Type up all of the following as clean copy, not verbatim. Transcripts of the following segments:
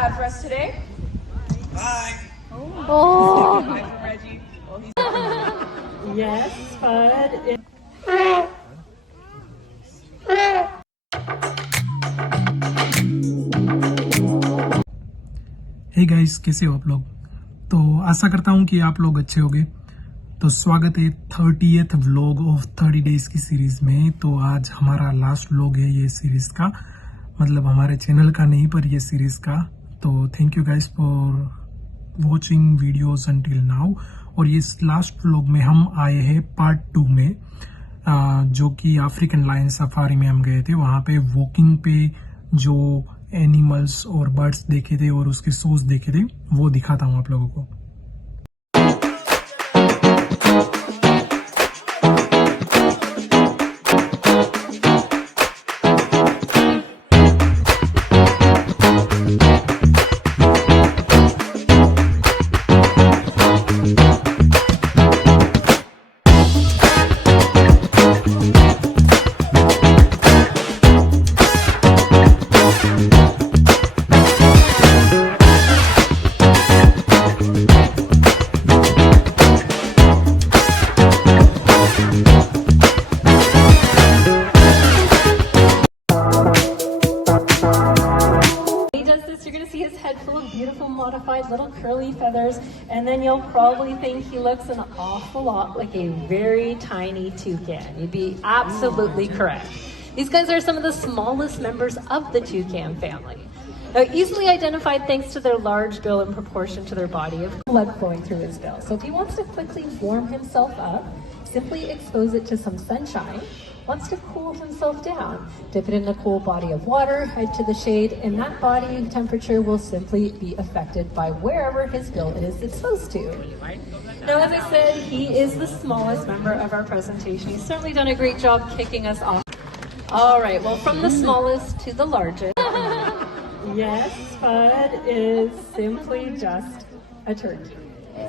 have for us today? Bye. Oh. Bye from Reggie. Well, he's Yes, Bud. Hey guys, कैसे हो आप लोग? तो आशा करता हूँ कि आप लोग अच्छे होंगे। तो स्वागत है 30th व्लॉग ऑफ 30 डेज की सीरीज में। तो आज हमारा लास्ट व्लॉग है ये सीरीज का, मतलब हमारे चैनल का नहीं पर ये सीरीज का। तो thank you guys for watching videos until now. और ये लास्ट व्लॉग में हम आए हैं पार्ट 2 में, जो कि अफ्रीकन लायन सफारी में हम गए थे। वहाँ पे वॉकिंग पे जो एनिमल्स और बर्ड्स देखे थे और उसके शोज देखे थे वो दिखाता हूँ आप लोगों को। Modified little curly feathers, and then you'll probably think he looks an awful lot like a very tiny toucan. You'd be absolutely correct. These guys are some of the smallest members of the toucan family. Now, easily identified thanks to their large bill in proportion to their body of blood flowing through his bill. So if he wants to quickly warm himself up, simply expose it to some sunshine. Wants to cool himself down, dip it in a cool body of water, head to the shade, and that body temperature will simply be affected by wherever his bill is exposed to. Now, as I said, he is the smallest member of our presentation. He's certainly done a great job kicking us off. All right, well, from the smallest to the largest. Yes, Bud is simply just a turkey.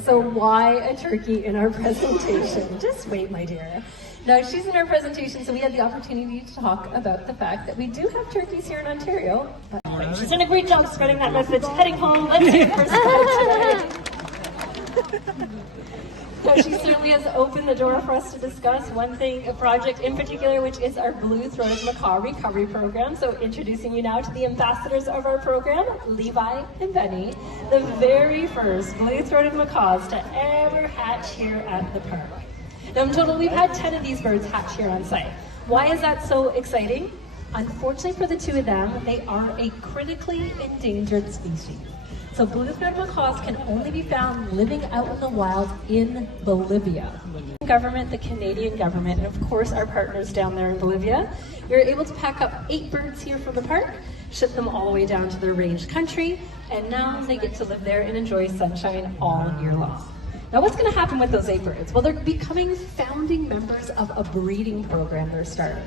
So why a turkey in our presentation? Just wait, my dear. Now, she's in our presentation, so we had the opportunity to talk about the fact that we do have turkeys here in Ontario. But she's done a great job spreading that message. Heading home, let's take her today. So she certainly has opened the door for us to discuss one thing, a project in particular, which is our blue-throated macaw recovery program. So introducing you now to the ambassadors of our program, Levi and Benny, the very first blue-throated macaws to ever hatch here at the park. Now, in total, we've had 10 of these birds hatch here on site. Why is that so exciting? Unfortunately for the 2 of them, they are a critically endangered species. So blue-throated macaws can only be found living out in the wild in Bolivia. The government, the Canadian government, and of course our partners down there in Bolivia, we were able to pack up 8 birds here from the park, ship them all the way down to their range country, and now they get to live there and enjoy sunshine all year long. Now, what's going to happen with those 8 birds? Well, they're becoming founding members of a breeding program they're starting.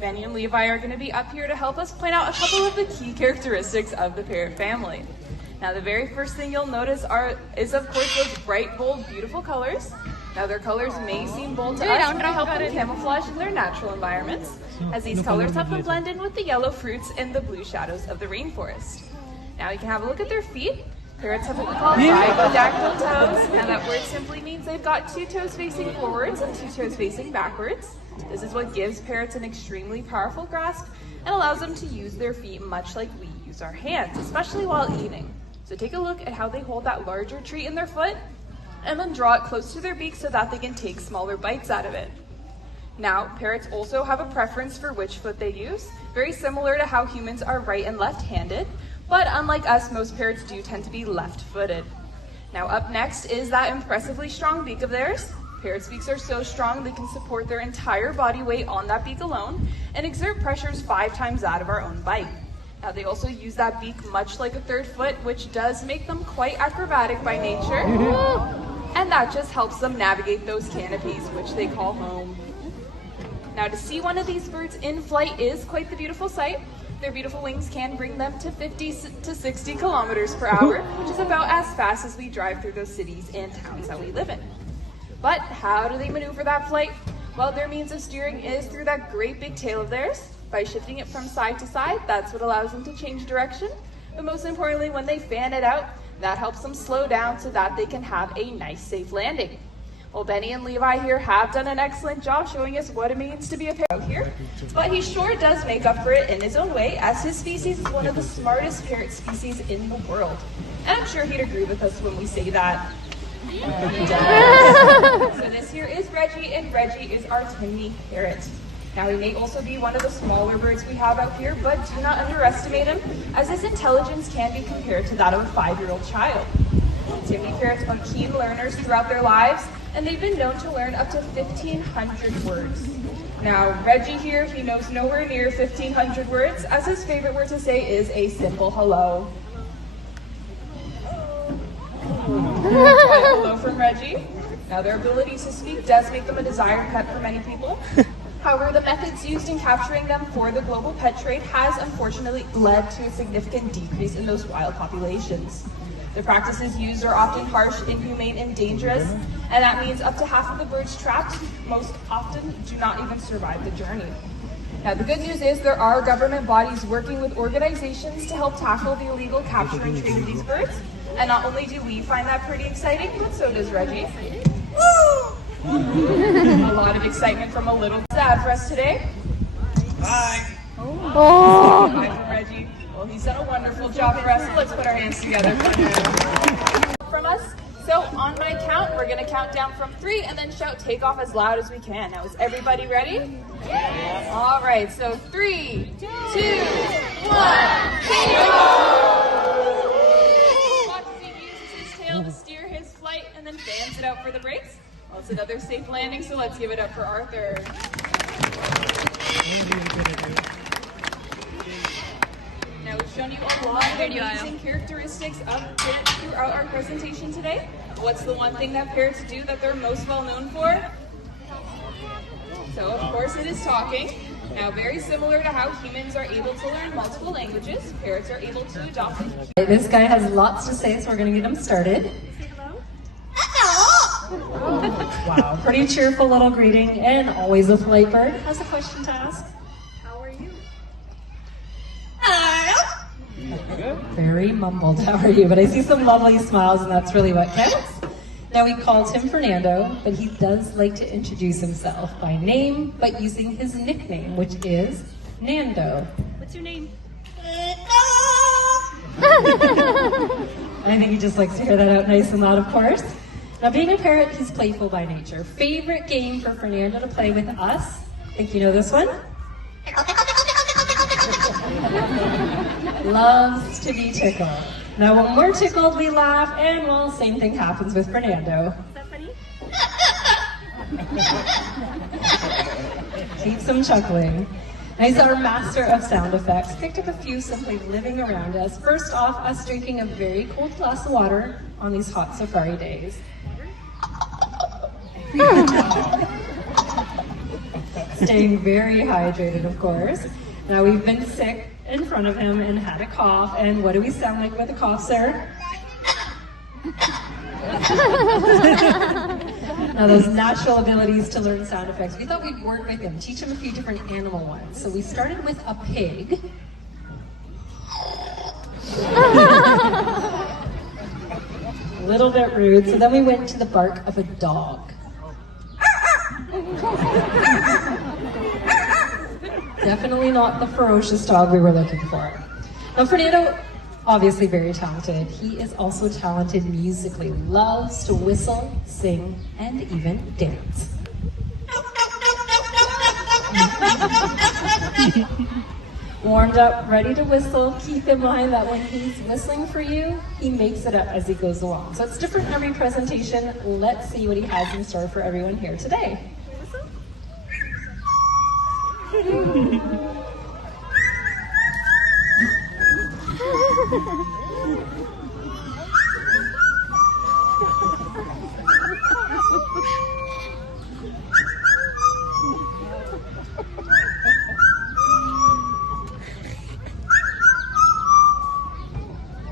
Benny and Levi are going to be up here to help us point out a couple of the key characteristics of the parrot family. Now, the very first thing you'll notice is of course those bright, bold, beautiful colors. Now, their colors may seem bold to us, but they help them camouflage in their natural environments, as these colors help them blend in with the yellow fruits and the blue shadows of the rainforest. Now, you can have a look at their feet. Parrots have what we call dactyl toes. Now, that word simply means they've got 2 toes facing forwards and 2 toes facing backwards. This is what gives parrots an extremely powerful grasp and allows them to use their feet much like we use our hands, especially while eating. So take a look at how they hold that larger treat in their foot and then draw it close to their beak so that they can take smaller bites out of it. Now, parrots also have a preference for which foot they use, very similar to how humans are right and left-handed. But unlike us, most parrots do tend to be left-footed. Now, up next is that impressively strong beak of theirs. Parrots' beaks are so strong they can support their entire body weight on that beak alone and exert pressures 5 times that of our own bite. Now, they also use that beak much like a 3rd foot, which does make them quite acrobatic by nature. And that just helps them navigate those canopies, which they call home. Now, to see one of these birds in flight is quite the beautiful sight. Their beautiful wings can bring them to 50 to 60 kilometers per hour, which is about as fast as we drive through those cities and towns that we live in. But how do they maneuver that flight? Well, their means of steering is through that great big tail of theirs. By shifting it from side to side, that's what allows them to change direction. but most importantly, when they fan it out, that helps them slow down so that they can have a nice, safe landing. Well, Benny and Levi here have done an excellent job showing us what it means to be a parrot here, but he sure does make up for it in his own way, as his species is one of the smartest parrot species in the world. And I'm sure he'd agree with us when we say that. He does. So this here is Reggie, and Reggie is our Timneh parrot. Now, he may also be one of the smaller birds we have out here, but do not underestimate him, as his intelligence can be compared to that of a 5-year-old child. Timneh parrots are keen learners throughout their lives, and they've been known to learn up to 1,500 words. Now, Reggie here, he knows nowhere near 1,500 words, as his favorite word to say is a simple hello. Hello from Reggie. Now, their ability to speak does make them a desired pet for many people. However, the methods used in capturing them for the global pet trade has unfortunately led to a significant decrease in those wild populations. The practices used are often harsh, inhumane, and dangerous, and that means up to half of the birds trapped most often do not even survive the journey. Now, the good news is there are government bodies working with organizations to help tackle the illegal capture and trade of these birds, and not only do we find that pretty exciting, but so does Reggie. A lot of excitement from a little dad for us today. Bye. Oh. Hi from Reggie. Well, he's done a wonderful job for us, so let's put our hands together from us. So on my count, we're going to count down from 3 and then shout take off as loud as we can. Now, is everybody ready? Yes. All right, so 3, 2, 1, take off! Watch as he uses his tail to steer his flight and then fans it out for the brakes. Well, it's another safe landing, so let's give it up for Arthur. Now, we've shown you a lot of amazing characteristics of parrots throughout our presentation today. What's the one thing that parrots do that they're most well known for? So, of course, it is talking. Now, very similar to how humans are able to learn multiple languages, parrots are able to adopt a... This guy has lots to say, so we're going to get him started. Wow, pretty cheerful little greeting, and always a polite bird. Has a question to ask. How are you? Very mumbled, how are you? But I see some lovely smiles, and that's really what counts. Now, we called him Fernando, but he does like to introduce himself by name, but using his nickname, which is Nando. What's your name? I think he just likes to hear that out nice and loud, of course. Now, being a parrot, he's playful by nature. Favorite game for Fernando to play with us? Think you know this one? Loves to be tickled. Now, when we're tickled, we laugh, and well, same thing happens with Fernando. Is that funny? Keeps him chuckling. Now, he's our master of sound effects. Picked up a few simply living around us. First off, us drinking a very cold glass of water on these hot safari days. Staying very hydrated, of course. Now, we've been sick in front of him and had a cough, and what do we sound like with a cough, sir? Now, those natural abilities to learn sound effects, we thought we'd work with him, teach him a few different animal ones. So we started with a pig. A little bit rude, so then we went to the bark of a dog. Definitely not the ferocious dog we were looking for. Now, Fernando, obviously very talented. He is also talented musically, loves to whistle, sing, and even dance. Warmed up, ready to whistle. Keep in mind that when he's whistling for you, he makes it up as he goes along. So it's different every presentation. Let's see what he has in store for everyone here today.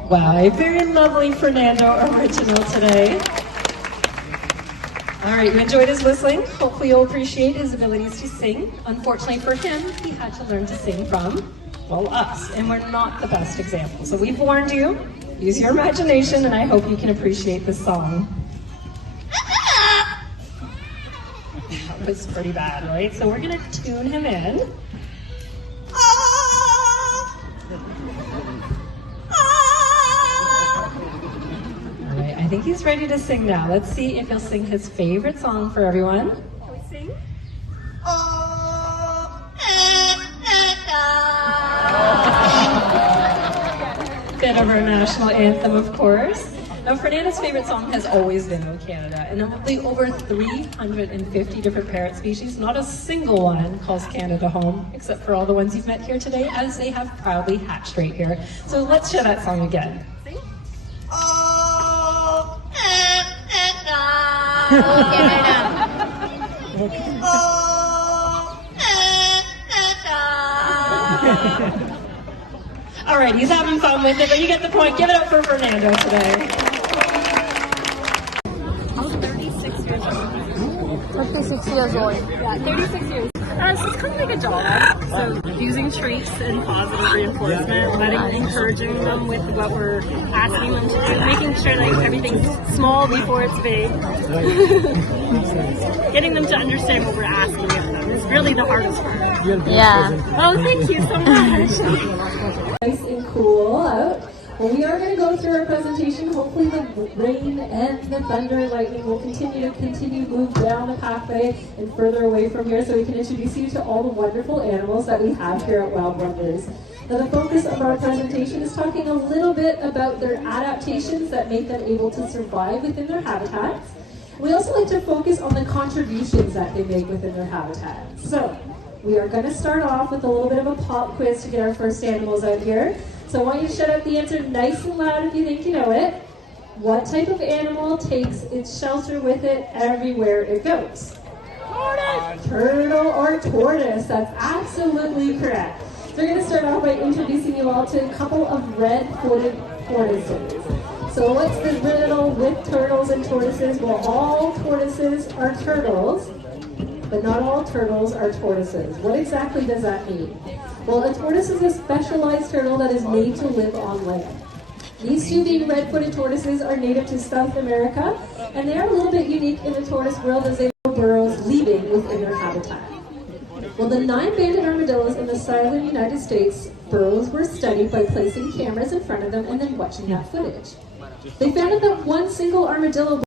Wow, a very lovely Fernando original today. All right, you enjoyed his whistling. Hopefully you'll appreciate his abilities to sing. Unfortunately for him, he had to learn to sing from Well, us, and we're not the best example. So we've warned you, use your imagination, and I hope you can appreciate this song. That was pretty bad, right? So we're gonna tune him in. All right, I think he's ready to sing now. Let's see if he'll sing his favorite song for everyone. Can we sing? Bit of our national anthem, of course. Now, Fernando's favorite song has always been O Canada, and of the over 350 different parrot species, not a single one calls Canada home, except for all the ones you've met here today, as they have proudly hatched right here. So let's share that song again. Sing? All right, he's having fun with it, but you get the point. Give it up for Fernando today. I'm 36 years old. 36 years old. Yeah, 36 years. So it's kind of like a job. So using treats and positive reinforcement, encouraging them with what we're asking them to do, making sure like everything's small before it's big. Getting them to understand what we're asking of them is really the hardest part. Yeah. Oh, thank you so much. Nice and cool out. Well, we are going to go through our presentation. Hopefully the rain and the thunder and lightning will continue to move down the pathway and further away from here so we can introduce you to all the wonderful animals that we have here at Wild Wonders. Now, the focus of our presentation is talking a little bit about their adaptations that make them able to survive within their habitats. We also like to focus on the contributions that they make within their habitat. So, we are going to start off with a little bit of a pop quiz to get our first animals out here. So I want you to shout out the answer nice and loud if you think you know it. What type of animal takes its shelter with it everywhere it goes? Tortoise! Turtle or tortoise, that's absolutely correct. So we're going to start off by introducing you all to a couple of red-footed tortoises. So what's the riddle with turtles and tortoises? Well, all tortoises are turtles, but not all turtles are tortoises. What exactly does that mean? Well, a tortoise is a specialized turtle that is made to live on land. These two being red-footed tortoises are native to South America, and they are a little bit unique in the tortoise world as they have burrows leaving within their habitat. Well, the 9-banded armadillos in the southern United States, burrows were studied by placing cameras in front of them and then watching that footage. They found that one single armadillo,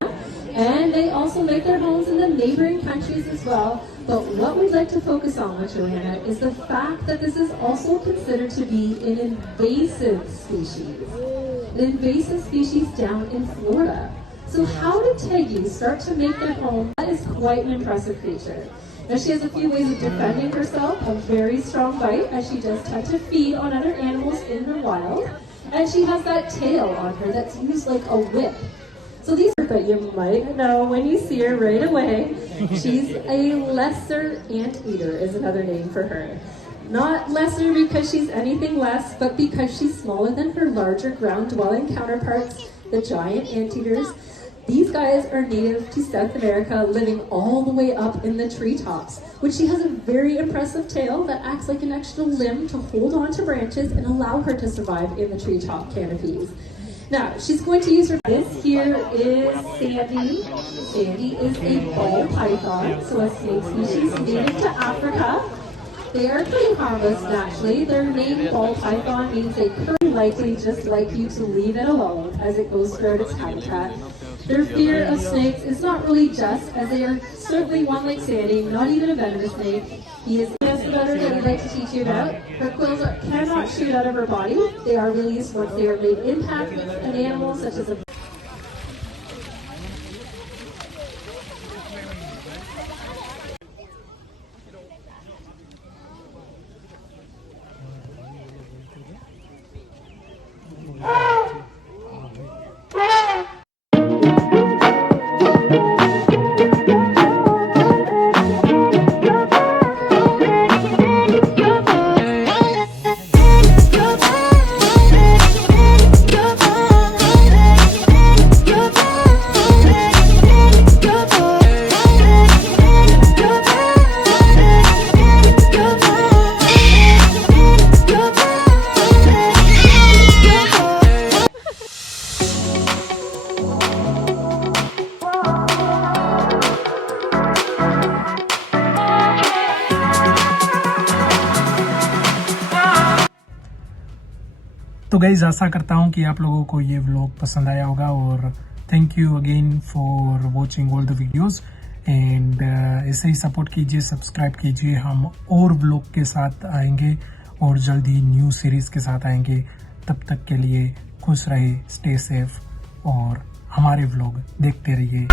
and they also make their homes in the neighboring countries as well. But what we'd like to focus on with Joanna is the fact that this is also considered to be an invasive species. An invasive species down in Florida. So how did Teggy start to make their home? That is quite an impressive creature. Now she has a few ways of defending herself, a very strong bite as she does tend to feed on other animals in the wild. And she has that tail on her that's used like a whip. So these are that you might know when you see her right away. She's a lesser anteater is another name for her. Not lesser because she's anything less, but because she's smaller than her larger ground-dwelling counterparts, the giant anteaters. These guys are native to South America, living all the way up in the treetops, which she has a very impressive tail that acts like an extra limb to hold on to branches and allow her to survive in the treetop canopies. Now, she's going to use her, this here is Sandy. Sandy is a ball python, so a snake species native to Africa. They are pretty harmless naturally. Their name, ball python, means they could likely just like you to leave it alone as it goes throughout its habitat. Their fear of snakes is not really just, as they are certainly one like Sandy, not even a venomous snake. He is just the better that we'd like to teach you about. Her quills cannot shoot out of her body. They are released once they are made impact with an animal such as a तो guys आशा करता हूँ कि आप लोगों को ये vlog पसंद आया होगा और thank you again for watching all the videos and ऐसे ही सपोर्ट कीजिए, सब्सक्राइब कीजिए। हम और व्लॉग के साथ आएंगे और जल्दी न्यू सीरीज के साथ आएंगे। तब तक के लिए खुश रहिए, स्टे सेफ और हमारे व्लॉग देखते रहिए।